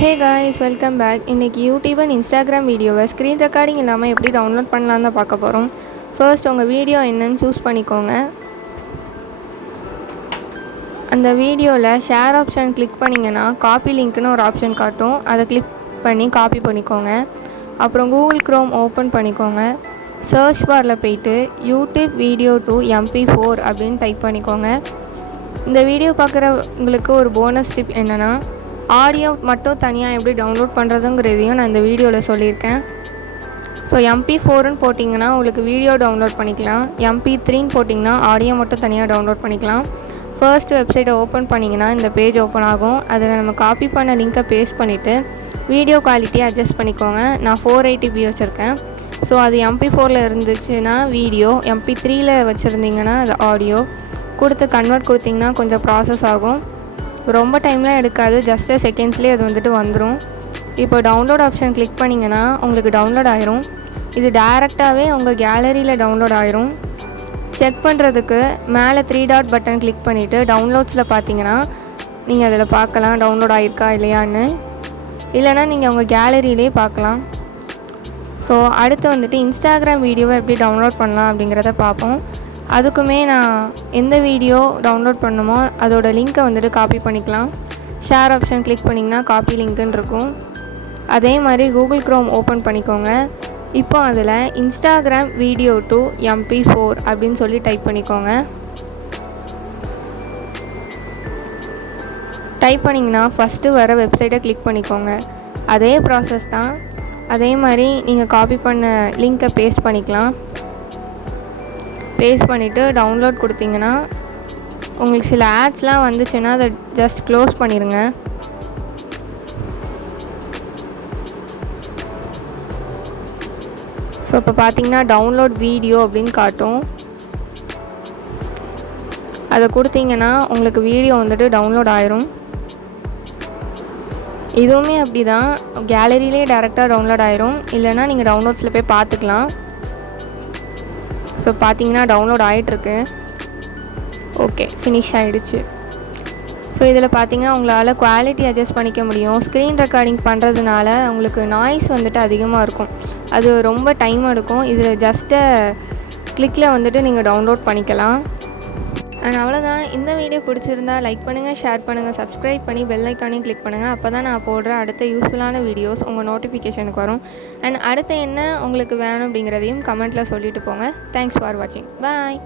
ஹே guys, welcome back. இன்றைக்கி YouTube and Instagram வீடியோவை screen recording இல்லாமல் எப்படி டவுன்லோட் பண்ணலான்னு தான் பார்க்க போகிறோம். ஃபர்ஸ்ட் உங்கள் வீடியோ என்னன்னு சூஸ் பண்ணிக்கோங்க. அந்த வீடியோவில் ஷேர் ஆப்ஷன் கிளிக் பண்ணிங்கன்னா காப்பி லிங்க்னு ஒரு ஆப்ஷன் காட்டும். அதை கிளிக் பண்ணி காப்பி பண்ணிக்கோங்க. அப்புறம் கூகுள் க்ரோம் ஓப்பன் பண்ணிக்கோங்க. சர்ச் பாரில் போய்ட்டு யூடியூப் வீடியோ டு MP4 அப்படின்னு டைப் பண்ணிக்கோங்க. இந்த வீடியோ பார்க்குறவங்களுக்கு ஒரு போனஸ் டிப் என்னென்னா, ஆடியோ மட்டும் தனியாக எப்படி டவுன்லோட் பண்ணுறதுங்கிறதையும் நான் இந்த வீடியோவில் சொல்லியிருக்கேன். ஸோ MP4ன்னு போட்டிங்கன்னா உங்களுக்கு வீடியோ டவுன்லோட் பண்ணிக்கலாம். MP3ன்னு போட்டிங்கன்னா ஆடியோ மட்டும் தனியாக டவுன்லோட் பண்ணிக்கலாம். ஃபர்ஸ்ட் வெப்சைட்டை ஓப்பன் பண்ணிங்கன்னா இந்த பேஜ் ஓப்பன் ஆகும். அதில் நம்ம காப்பி பண்ண லிங்க்கை பேஸ்ட் பண்ணிவிட்டு வீடியோ குவாலிட்டியை அட்ஜஸ்ட் பண்ணிக்கோங்க. நான் 480p வச்சுருக்கேன். ஸோ அது MP4ல் இருந்துச்சுன்னா வீடியோ, MP3யில் வச்சுருந்தீங்கன்னா அது ஆடியோ கொடுத்து கன்வெர்ட் கொடுத்திங்கன்னா கொஞ்சம் ப்ராசஸ் ஆகும். ரொம்ப டைம்லாம் எடுக்காது, ஜஸ்ட்டு செகண்ட்ஸ்லேயே அது வந்துடும். இப்போ டவுன்லோட் ஆப்ஷன் கிளிக் பண்ணிங்கன்னா உங்களுக்கு டவுன்லோட் ஆயிரும். இது டைரெக்டாகவே உங்கள் கேலரியில் டவுன்லோட் ஆயிரும். செக் பண்ணுறதுக்கு மேலே 3 டாட் பட்டன் கிளிக் பண்ணிவிட்டு டவுன்லோட்ஸில் பார்த்தீங்கன்னா நீங்கள் அதில் பார்க்கலாம் டவுன்லோட் ஆகிருக்கா இல்லையான்னு. இல்லைனா நீங்கள் உங்கள் கேலரியிலே பார்க்கலாம். ஸோ அடுத்து இன்ஸ்டாகிராம் வீடியோவை எப்படி டவுன்லோட் பண்ணலாம் அப்படிங்கிறத பார்ப்போம். அதுக்குமே நான் எந்த வீடியோ டவுன்லோட் பண்ணுமோ அதோட லிங்க்கை காப்பி பண்ணிக்கலாம். ஷேர் ஆப்ஷன் கிளிக் பண்ணிங்கன்னா காப்பி லிங்க்குன்னு இருக்கும். அதே மாதிரி கூகுள் க்ரோம் ஓப்பன் பண்ணிக்கோங்க. இப்போ அதில் இன்ஸ்டாகிராம் வீடியோ டு MP4 அப்படின்னு சொல்லி டைப் பண்ணிக்கோங்க. டைப் பண்ணிங்கன்னா ஃபஸ்ட்டு வர வெப்சைட்டை கிளிக் பண்ணிக்கோங்க. அதே ப்ராசஸ் தான். அதே மாதிரி நீங்கள் காப்பி பண்ண லிங்க்கை பேஸ்ட் பண்ணிக்கலாம். பேஸ்ட் பண்ணிவிட்டு டவுன்லோட் கொடுத்தீங்கன்னா உங்களுக்கு சில ஆட்ஸ்லாம் வந்துச்சுன்னா அதை ஜஸ்ட் க்ளோஸ் பண்ணிடுங்க. ஸோ இப்போ பார்த்தீங்கன்னா டவுன்லோட் வீடியோ அப்படின்னு காட்டும். அதை கொடுத்தீங்கன்னா உங்களுக்கு வீடியோ டவுன்லோட் ஆயிரும். இதுவுமே அப்படி தான், கேலரியிலே டேரெக்டாக டவுன்லோட் ஆயிரும். இல்லைனா நீங்கள் டவுன்லோட்ஸில் போய் பார்த்துக்கலாம். ஸோ பார்த்தீங்கன்னா டவுன்லோட் ஆகிட்டுருக்கு. ஓகே, ஃபினிஷ் ஆகிடுச்சு. ஸோ இதில் பார்த்தீங்கன்னா உங்களால் குவாலிட்டி அட்ஜஸ்ட் பண்ணிக்க முடியும். ஸ்க்ரீன் ரெக்கார்டிங் பண்ணுறதுனால உங்களுக்கு நாய்ஸ் அதிகமாக இருக்கும். அது ரொம்ப டைம் எடுக்கும். இதில் ஜஸ்ட்டு கிளிக்கில் நீங்கள் டவுன்லோட் பண்ணிக்கலாம். அண்ட் அவ்வளோதான். இந்த வீடியோ பிடிச்சிருந்தா லைக் பண்ணுங்கள், ஷேர் பண்ணுங்கள், சப்ஸ்கிரைப் பண்ணி பெல் ஐக்கானையும் கிளிக் பண்ணுங்கள். அப்போ தான் நான் போடுற அடுத்த யூஸ்ஃபுல்லான வீடியோஸ் உங்கள் நோட்டிஃபிகேஷனுக்கு வரும். அண்ட் அடுத்து என்ன உங்களுக்கு வேணும் அப்படிங்கிறதையும் கமெண்ட்டில் சொல்லிட்டு போங்க. தேங்க்ஸ் ஃபார் வாட்சிங். பாய்.